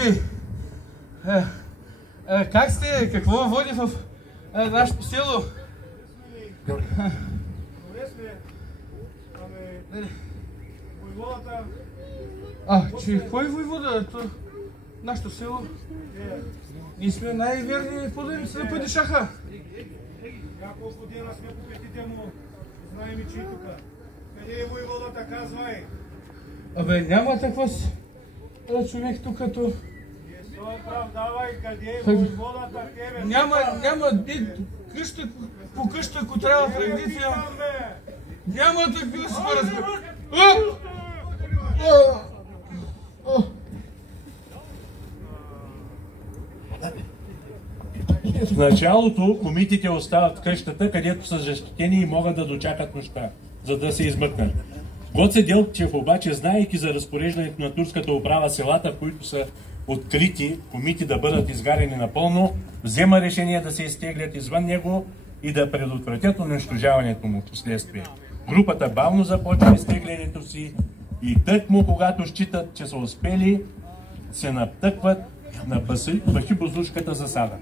Принципи, как сте? Какво води в нашето село? Добре сме. Войводата... Че кой войвода? Нашето село? Ние сме най-верни поданици на падишаха. Няколко дена сме по петите му. Знаем и че и тука. Къде е войводата, казвай? Няма таква човек тук като... Не се оправдавай, къде е войводата тебе? Няма, къща по къща, ако трябва предите. Няма такива си разбира. В началото комитите остават в къщата, където са защитени и могат да дочакат нощта, за да се измъкнат. Гоце Делчев обаче, знаейки за разпореждането на турската управа селата, които са открити, комити да бъдат изгарени напълно, взема решение да се изтеглят извън него и да предотвратят унищожаването му в последствие. Групата бавно започва изтеглянето си и тъкмо, когато считат, че са успели, се натъкват на бахибозушката засада.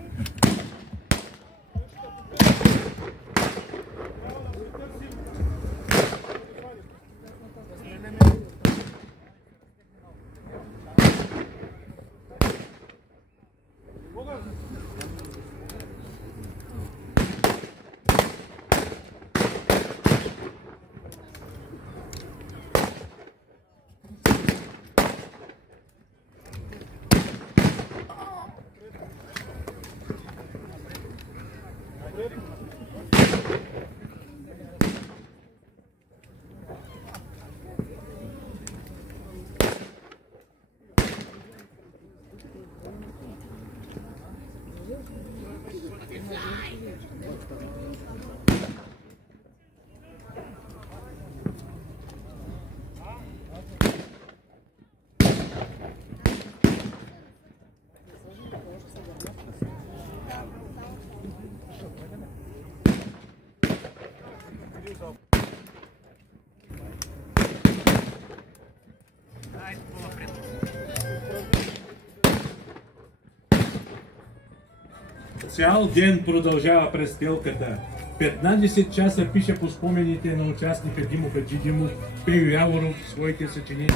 Цял ден продължава престрелката. 15 часа пише по спомените на участника Димо Хаджидимов, Пейо Яворов в своите съчинения. 3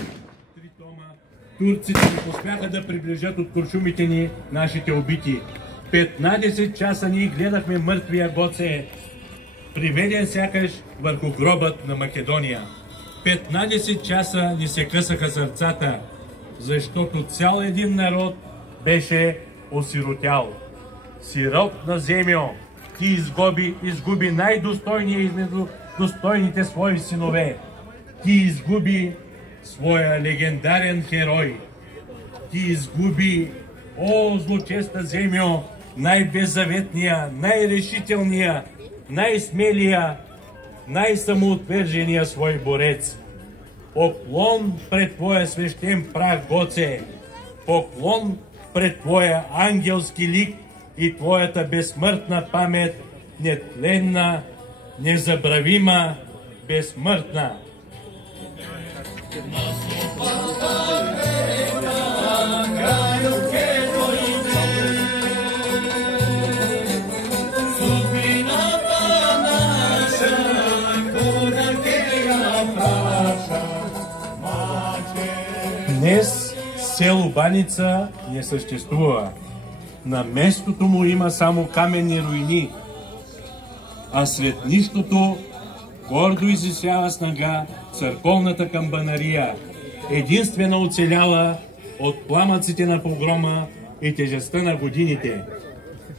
тома. Турците не успяха да приближат от куршумите ни нашите убити. 15 часа ние гледахме мъртвия Гоце, приведен сякаш върху гробът на Македония. 15 часа ни се късаха сърцата, защото цял един народ беше осиротял. Сирот на земя, ти изгуби най-достойния измежду достойните свои синове. Ти изгуби своя легендарен герой. Ти изгуби, о злочеста земя, най-беззаветния, най-решителния, най-смелия, най-самоотвержения свой борец. Поклон пред твоя свещен прах, Гоце! Поклон пред твоя ангелски лик и твоята безсмъртна памет, нетленна, незабравима, безсмъртна. Днес село Баница не съществува. На местото му има само каменни руини, а след нищото гордо изясява снага църковната камбанария, единствена оцеляла от пламъците на погрома и тежестта на годините,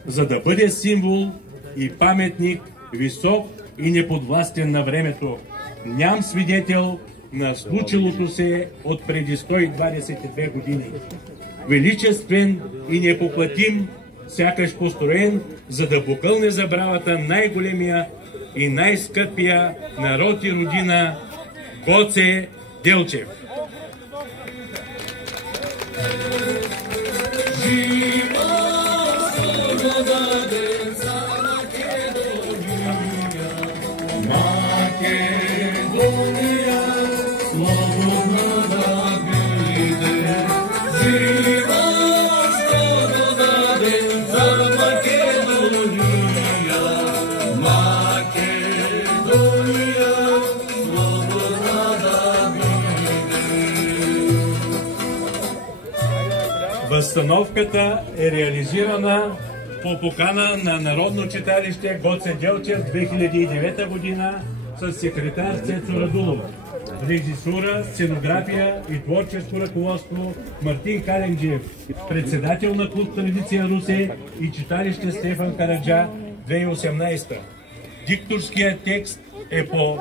за да бъде символ и паметник, висок и неподвластен на времето. Ням свидетел на случилото се от преди 122 години. Величествен и непоплатим, сякаш построен, за да покълне забравата най-големия и най-скъпия народ и родина Гоце Делчев. Слава Постановката е реализирана по покана на Народно читалище Гоце Делчев 2009 година с секретар Цецо Радулов. Режисура, сценография и творческо ръководство Мартин Календжиев, председател на клуб Традиция Русе и читалище Стефан Караджа 2018. Дикторският текст е по